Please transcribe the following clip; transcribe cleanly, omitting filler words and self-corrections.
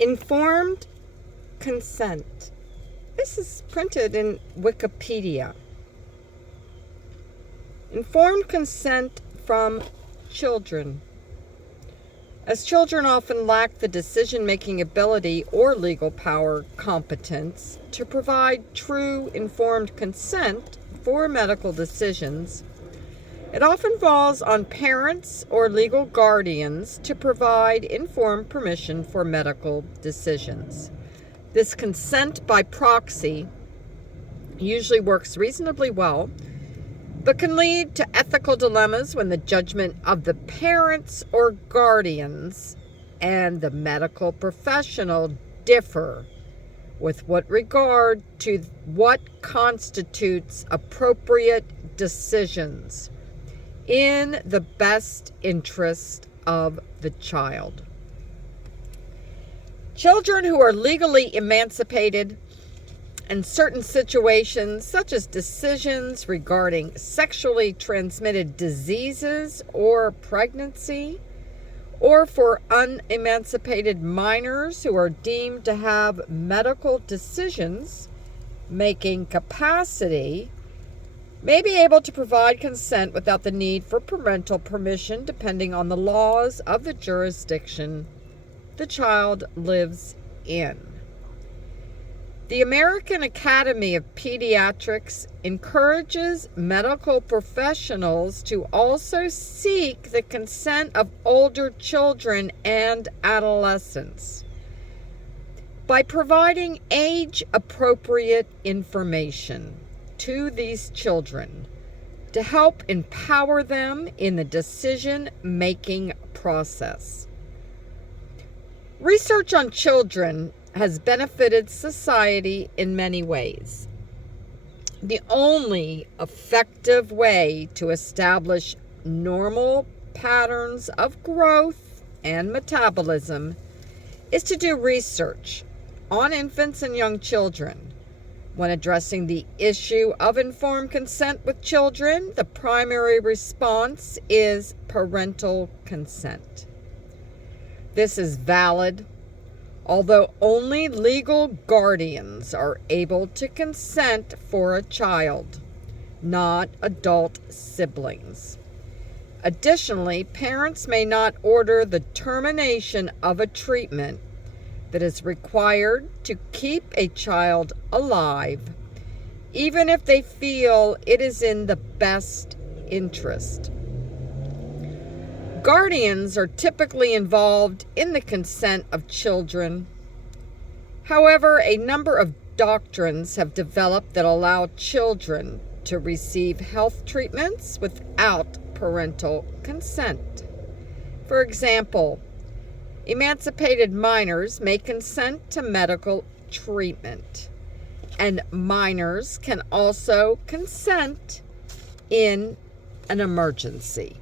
Informed consent. This is printed in Wikipedia. Informed consent from children. As children often lack the decision-making ability or legal power competence to provide true informed consent for medical decisions, it often falls on parents or legal guardians to provide informed permission for medical decisions. This consent by proxy usually works reasonably well, but can lead to ethical dilemmas when the judgment of the parents or guardians and the medical professional differ with what regard to what constitutes appropriate decisions in the best interest of the child. Children who are legally emancipated in certain situations, such as decisions regarding sexually transmitted diseases or pregnancy, or for unemancipated minors who are deemed to have medical decisions making capacity, may be able to provide consent without the need for parental permission, depending on the laws of the jurisdiction the child lives in. The American Academy of Pediatrics encourages medical professionals to also seek the consent of older children and adolescents by providing age-appropriate information to these children to help empower them in the decision-making process. Research on children has benefited society in many ways. The only effective way to establish normal patterns of growth and metabolism is to do research on infants and young children. When addressing the issue of informed consent with children, the primary response is parental consent. This is valid, although only legal guardians are able to consent for a child, not adult siblings. Additionally, parents may not order the termination of a treatment that is required to keep a child alive, even if they feel it is in the best interest. Guardians are typically involved in the consent of children. However, a number of doctrines have developed that allow children to receive health treatments without parental consent. For example, emancipated minors may consent to medical treatment, and minors can also consent in an emergency.